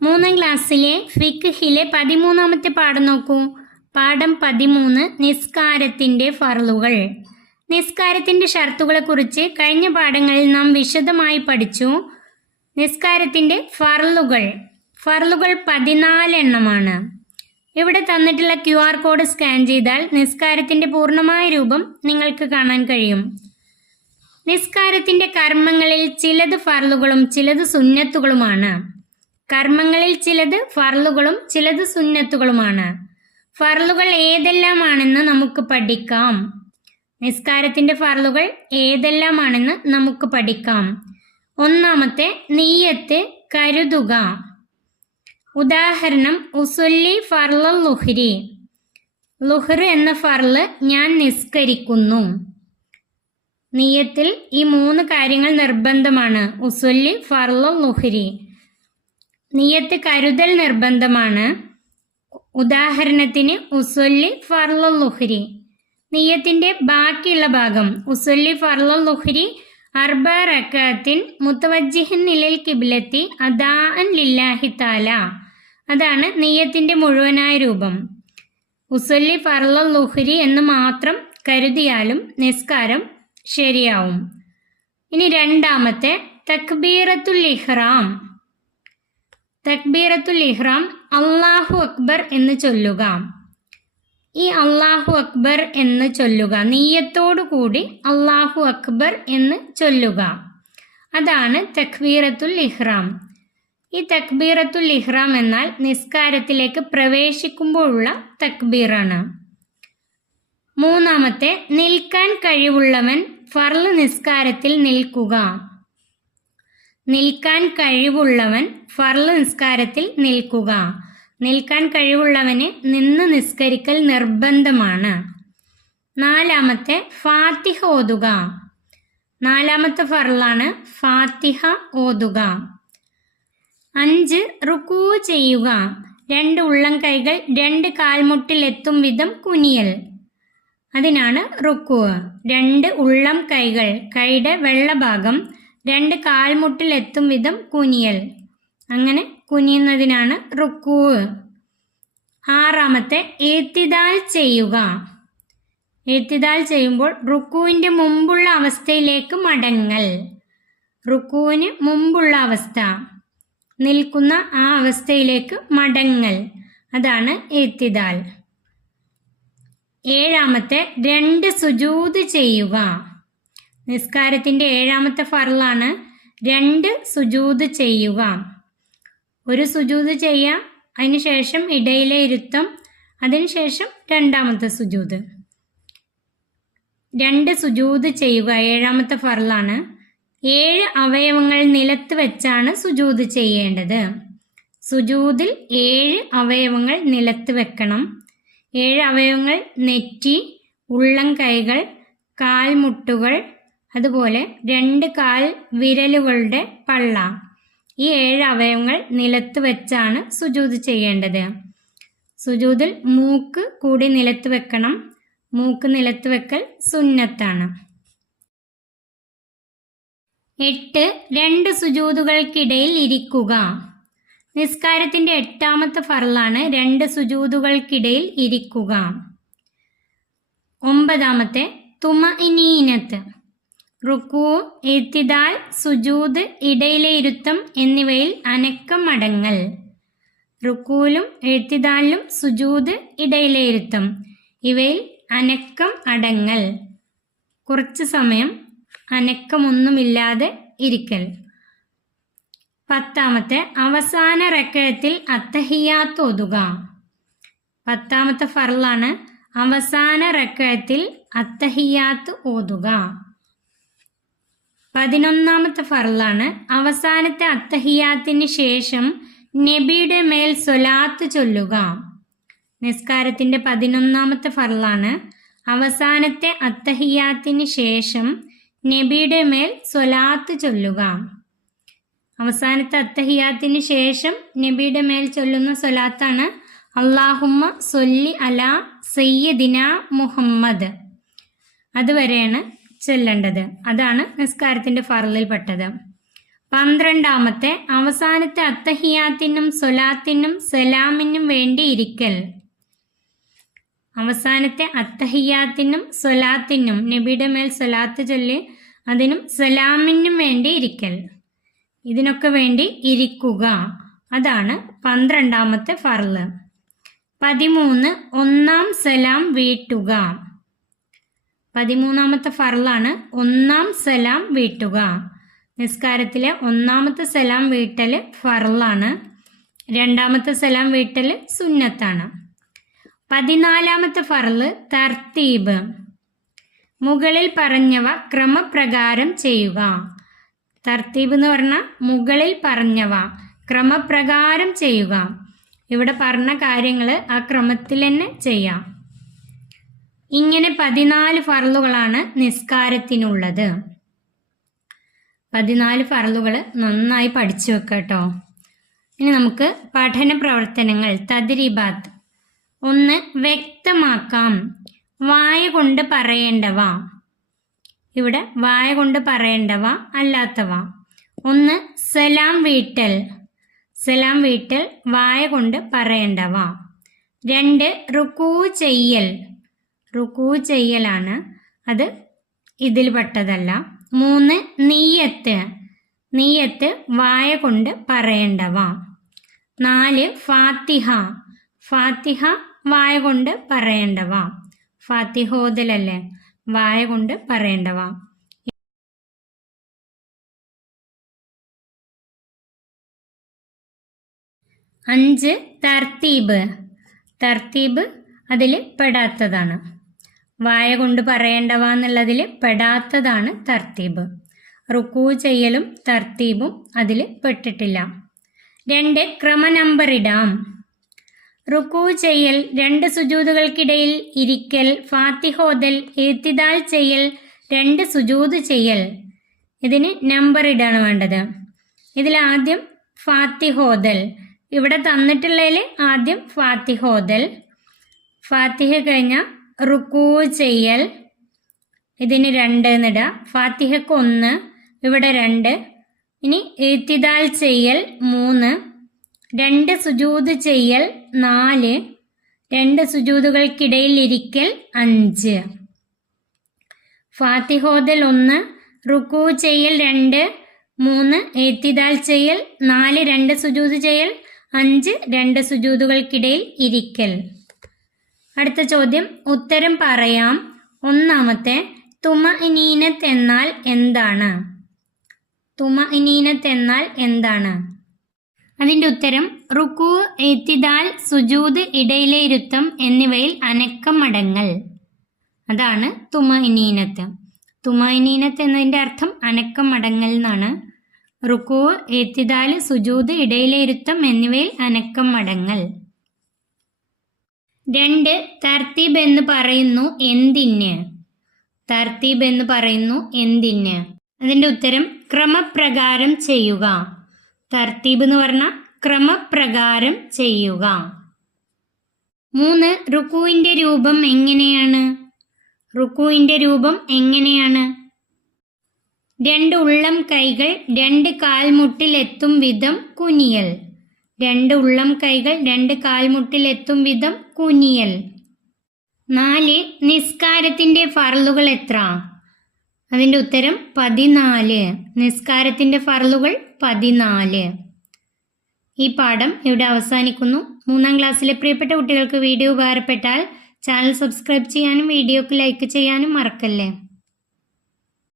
മൂന്നാം ക്ലാസ്സിലെ ഫിഖ്ഹിലെ 13ാമത്തെ പാഠം നോക്കൂ. പാഠം 13 നിസ്കാരത്തിൻ്റെ ഫർളുകൾ. നിസ്കാരത്തിൻ്റെ ഷർത്തുകളെക്കുറിച്ച് കഴിഞ്ഞ പാഠങ്ങളിൽ നാം വിശദമായി പഠിച്ചു. നിസ്കാരത്തിൻ്റെ ഫർളുകൾ 14 എണ്ണമാണ്. ഇവിടെ തന്നിട്ടുള്ള QR കോഡ് സ്കാൻ ചെയ്താൽ നിസ്കാരത്തിൻ്റെ പൂർണ്ണമായ രൂപം നിങ്ങൾക്ക് കാണാൻ കഴിയും. നിസ്കാരത്തിൻ്റെ കർമ്മങ്ങളിൽ ചിലത് ഫർളുകളും ചിലത് സുന്നത്തുകളുമാണ്. കർമ്മങ്ങളിൽ ചിലത് ഫർളുകളും ചിലത് സുന്നത്തുകളുമാണ്. ഫർളുകൾ ഏതെല്ലാമാണെന്ന് നമുക്ക് പഠിക്കാം. നിസ്കാരത്തിൻ്റെ ഫർളുകൾ ഏതെല്ലാമാണെന്ന് നമുക്ക് പഠിക്കാം. ഒന്നാമത്തെ നിയ്യത്ത് കരുതുക. ഉദാഹരണം ഉസുല്ലി ഫർളുൽ ലുഹ്രി. ലുഹ്ർ എന്ന ഫർള് ഞാൻ നിസ്കരിക്കുന്നു. നിയ്യത്തിൽ ഈ 3 കാര്യങ്ങൾ നിർബന്ധമാണ്. ഉസുല്ലി ഫർളുൽ ലുഹ്രി. നിയ്യത്ത് കരുതൽ നിർബന്ധമാണ്. ഉദാഹരണത്തിന് ഉസുല്ലി ഫർളുൽ ലുഹ്രി. നിയ്യത്തിൻ്റെ ബാക്കിയുള്ള ഭാഗം ഉസുല്ലി ഫർളുൽ ലുഹ്രി 4 റക്അത്തിൻ മുതവജ്ജിഹൻ ഇലൽ ഖിബ്ലത്തി അദാഅൻ ലില്ലാഹി തആല. അതാണ് നിയ്യത്തിൻ്റെ മുഴുവനായ രൂപം. ഉസുല്ലി ഫർളുൽ ലുഹ്രി എന്ന് മാത്രം കരുതിയാലും നിസ്കാരം ശരിയാവും. ഇനി രണ്ടാമത്തെ തക്ബീറത്തുൽ ഇഹ്റാം. തക്ബീറത്തുൽ ഇഹ്റാം അല്ലാഹു അക്ബർ എന്ന് ചൊല്ലുക. ഈ അല്ലാഹു അക്ബർ എന്ന് ചൊല്ലുക നിയ്യത്തോടു കൂടി അല്ലാഹു അക്ബർ എന്ന് ചൊല്ലുക. അതാണ് തക്ബീറത്തുൽ ഇഹ്റാം. ഈ തക്ബീറത്തുൽ ഇഹ്റാം എന്നാൽ നിസ്കാരത്തിലേക്ക് പ്രവേശിക്കുമ്പോഴുള്ള തക്ബീറാണ്. മൂന്നാമത്തെ നിൽക്കാൻ കഴിവുള്ളവൻ ഫർള് നിസ്കാരത്തിൽ നിൽക്കുക. നിൽക്കാൻ കഴിവുള്ളവൻ ഫർള് നിസ്കാരത്തിൽ നിൽക്കുക. നിൽക്കാൻ കഴിവുള്ളവന് നിന്ന് നിസ്കരിക്കൽ നിർബന്ധമാണ്. നാലാമത്തെ ഫാത്തിഹ ഓതുക. നാലാമത്തെ ഫർളാണ് ഫാത്തിഹ ഓതുക. 5 റുക്കൂ ചെയ്യുക. 2 ഉള്ളം കൈകൾ 2 കാൽമുട്ടിലെത്തും വിധം കുനിയൽ. അതിനാണ് റുക്കൂ. 2 ഉള്ളം കൈകൾ കൈയുടെ വെള്ളഭാഗം 2 കാൽമുട്ടിലെത്തും വിധം കുനിയൽ. അങ്ങനെ കുനിയുന്നതിനാണ് റുക്കൂ. 6ാമത്തെ ഇഅ്തിദാൽ ചെയ്യുക. ഇഅ്തിദാൽ ചെയ്യുമ്പോൾ റുക്കൂവിൻ്റെ മുമ്പുള്ള അവസ്ഥയിലേക്ക് മടങ്ങൽ. റുക്കൂവിന് മുമ്പുള്ള അവസ്ഥ, നിൽക്കുന്ന ആ അവസ്ഥയിലേക്ക് മടങ്ങൽ. അതാണ് ഇഅ്തിദാൽ. 7ാമത്തെ 2 സുജൂദ് ചെയ്യുക. നിസ്കാരത്തിൻ്റെ 7ാമത്തെ ഫർളാണ് 2 സുജൂദ് ചെയ്യുക. ഒരു സുജൂദ് ചെയ്യുക, അതിനുശേഷം ഇടയിലെ ഇരുത്തം, അതിനുശേഷം 2ാമത്തെ സുജൂദ്. 2 സുജൂദ് ചെയ്യുക 7ാമത്തെ ഫർളാണ്. 7 അവയവങ്ങൾ നിലത്ത് വെച്ചാണ് സുജൂദ് ചെയ്യേണ്ടത്. സുജൂദിൽ 7 അവയവങ്ങൾ നിലത്ത് വെക്കണം. 7 അവയവങ്ങൾ നെറ്റി, ഉള്ളം കൈകൾ, കാൽമുട്ടുകൾ, അതുപോലെ 2 കാൽ വിരലുകളുടെ പള്ള. ഈ 7 അവയവങ്ങൾ നിലത്ത് വെച്ചാണ് സുജൂദ് ചെയ്യേണ്ടത്. സുജൂദിൽ മൂക്ക് കൂടി നിലത്ത് വെക്കണം. മൂക്ക് നിലത്ത് വെക്കൽ സുന്നത്താണ്. 8 2 സുജൂദുകൾക്കിടയിൽ ഇരിക്കുക. നിസ്കാരത്തിൻ്റെ 8ാമത്തെ ഫർളാണ് 2 സുജൂദുകൾക്കിടയിൽ ഇരിക്കുക. 9ാമത്തെ തുമഇനീനത്ത്. റുക്കൂ, ഇഅ്തിദാൽ, സുജൂദ്, ഇടയിലെ ഇരുത്തം എന്നിവയിൽ അനക്കം അടങ്ങൽ. റുക്കൂലും ഇഅ്തിദാലിലും സുജൂദ്, ഇടയിലെ ഇരുത്തം ഇവയിൽ അനക്കം അടങ്ങൽ. കുറച്ച് സമയം അനക്കമൊന്നുമില്ലാതെ ഇരിക്കൽ. 10ാമത്തെ അവസാന റക്അത്തിൽ അത്തഹിയാത്ത് ഓതുക. 10ാമത്തെ ഫർളാണ് അവസാന റക്അത്തിൽ അത്തഹിയാത്ത് ഓതുക. 11ാമത്തെ ഫർളാണ് അവസാനത്തെ അത്തഹിയാത്തിന് ശേഷം നബിയുടെ മേൽ സ്വലാത്ത് ചൊല്ലുക. നിസ്കാരത്തിൻ്റെ 11ാമത്തെ ഫർളാണ് അവസാനത്തെ അത്തഹിയാത്തിന് ശേഷം നബിയുടെ മേൽ സ്വലാത്ത് ചൊല്ലുക. അവസാനത്തെ അത്തഹിയാത്തിന് ശേഷം നബിയുടെ മേൽ ചൊല്ലുന്ന സ്വലാത്താണ് അല്ലാഹുമ്മ സ്വല്ലി അലാ സയ്യിദിന മുഹമ്മദ്. അതുവരെയാണ് ചൊല്ലേണ്ടത്. അതാണ് നിസ്കാരത്തിൻ്റെ ഫർളിൽപ്പെട്ടത്. 12 അവസാനത്തെ അത്തഹിയാത്തിനും സ്വലാത്തിനും സലാമിനും വേണ്ടി ഇരിക്കൽ. അവസാനത്തെ അത്തഹിയാത്തിനും സ്വലാത്തിനും, നബിയുടെ മേൽ സ്വലാത്ത് ചൊല്ലി അതിനും സലാമിനും വേണ്ടി ഇരിക്കൽ. ഇതിനൊക്കെ വേണ്ടി ഇരിക്കുക. അതാണ് 12 ഫർള്. 13 ഒന്നാം സലാം വീട്ടുക. 13 ഫർളാണ് ഒന്നാം സലാം വീട്ടുക. നിസ്കാരത്തിലെ ഒന്നാമത്തെ സലാം വീട്ടൽ ഫർളാണ്. രണ്ടാമത്തെ സലാം വീട്ടൽ സുന്നത്താണ്. 14 ഫർള് തർത്തീബ്. മുകളിൽ പറഞ്ഞവ ക്രമപ്രകാരം ചെയ്യുക. തർത്തീബ് എന്ന് പറഞ്ഞാൽ മുകളിൽ പറഞ്ഞവ ക്രമപ്രകാരം ചെയ്യുക. ഇവിടെ പറഞ്ഞ കാര്യങ്ങൾ ആ ക്രമത്തിൽ തന്നെ ചെയ്യാം. ഇങ്ങനെ 14 ഫർളുകളാണ് നിസ്കാരത്തിനുള്ളത്. 14 ഫർളുകൾ നന്നായി പഠിച്ചു വെക്കുക കേട്ടോ. ഇനി നമുക്ക് പഠന പ്രവർത്തനങ്ങൾ, തദ്രീബാത്ത്. 1 വ്യക്തമാക്കാം. വായ കൊണ്ട് പറയേണ്ടവ. ഇവിടെ വായ കൊണ്ട് പറയേണ്ടവ അല്ലാത്തവ. 1 സലാം വീട്ടൽ. സലാം വീട്ടൽ വായ കൊണ്ട് പറയേണ്ടവ. 2 റുക്കൂ ചെയ്യൽ. റുക്കൂ ചെയ്യലാണ്, അത് ഇതിൽ പെട്ടതല്ല. 3 നിയ്യത്ത്. നിയ്യത്ത് വായ കൊണ്ട് പറയേണ്ടവ. 4 ഫാത്തിഹ. ഫാത്തിഹ വായ കൊണ്ട് പറയേണ്ടവ. ഫാത്തിഹ ഓതലല്ലേ, വായ കൊണ്ട് പറയേണ്ടവ. 5 തർത്തീബ്. തർത്തീബ് അതിൽ പെടാത്തതാണ്. വായ കൊണ്ട് പറയേണ്ടവ എന്നുള്ളതിൽ പെടാത്തതാണ് തർത്തീബ്. റുക്കൂ ചെയ്യലും തർത്തീബും അതിൽ പെട്ടിട്ടില്ല. 2 ക്രമ നമ്പർ ഇടാം. റുക്കൂ ചെയ്യൽ, 2 സുജൂദുകൾക്കിടയിൽ ഇരിക്കൽ, ഫാത്തിഹ ഓതൽ, ഇഅ്തിദാൽ ചെയ്യൽ, 2 സുജൂദ് ചെയ്യൽ. ഇതിന് നമ്പർ ഇടാണ് വേണ്ടത്. ഇതിൽ ആദ്യം ഫാത്തിഹ ഓതൽ. ഇവിടെ തന്നിട്ടുള്ളതിൽ ആദ്യം ഫാത്തിഹ ഓതൽ. ഫാത്തിഹ കഴിഞ്ഞാൽ റുക്കൂ ചെയ്യൽ, ഇതിന് 2 എന്നിടുക. ഫാത്തിഹക്ക് 1, ഇവിടെ 2. ഇനി ഇഅ്തിദാൽ ചെയ്യൽ 3, 2 സുജൂദ് ചെയ്യൽ 4, 2 സുജൂദുകൾക്കിടയിൽ ഇരിക്കൽ 5. ഫാത്തിഹ ഓതൽ 1, റുക്കൂ ചെയ്യൽ 2, 3 ഇഅ്തിദാൽ ചെയ്യൽ, 4 2 സുജൂദ് ചെയ്യൽ, 5 2 സുജൂദുകൾക്കിടയിൽ ഇരിക്കൽ. അടുത്ത ചോദ്യം, ഉത്തരം പറയാം. 1 തുമഇനീനത്ത് എന്നാൽ എന്താണ്? തുമഇനീനത്ത് എന്നാൽ എന്താണ്? അതിൻ്റെ ഉത്തരം റുക്കൂ, ഇഅ്തിദാൽ, സുജൂദ്, ഇടയിലെ ഇരുത്തം എന്നിവയിൽ അനക്കം മടങ്ങൽ. അതാണ് തുമഇനീനത്ത്. തുമഇനീനത്ത് എന്നതിൻ്റെ അർത്ഥം അനക്കം മടങ്ങൽ എന്നാണ്. റുക്കൂ, ഇഅ്തിദാൽ, സുജൂദ്, ഇടയിലെ ഇരുത്തം എന്നിവയിൽ അനക്കം മടങ്ങൽ. 2 തർത്തീബ് എന്ന് പറയുന്നു എന്തിന്? തർത്തീബ് എന്ന് പറയുന്നു എന്തിന്? അതിൻ്റെ ഉത്തരം ക്രമപ്രകാരം ചെയ്യുക. തർത്തീബ് എന്ന് പറഞ്ഞാൽ ക്രമപ്രകാരം ചെയ്യുക. 3 റുക്കൂവിൻ്റെ രൂപം എങ്ങനെയാണ്? റുക്കൂവിൻ്റെ രൂപം എങ്ങനെയാണ്? 2 ഉള്ളം കൈകൾ 2 കാൽമുട്ടിൽ എത്തും വിധം കുനിയൽ. 2 ഉള്ളം കൈകൾ 2 കാൽമുട്ടിൽ എത്തും വിധം കുനിയൽ. 4 നിസ്കാരത്തിൻ്റെ ഫർളുകൾ എത്ര? അതിൻ്റെ ഉത്തരം 14. നിസ്കാരത്തിൻ്റെ ഫർളുകൾ 14. ഈ പാഠം ഇവിടെ അവസാനിക്കുന്നു. 3ാം ക്ലാസ്സിലെ പ്രിയപ്പെട്ട കുട്ടികൾക്ക് വീഡിയോ ഉപകാരപ്പെട്ടാൽ ചാനൽ സബ്സ്ക്രൈബ് ചെയ്യാനും വീഡിയോക്ക് ലൈക്ക് ചെയ്യാനും മറക്കല്ലേ.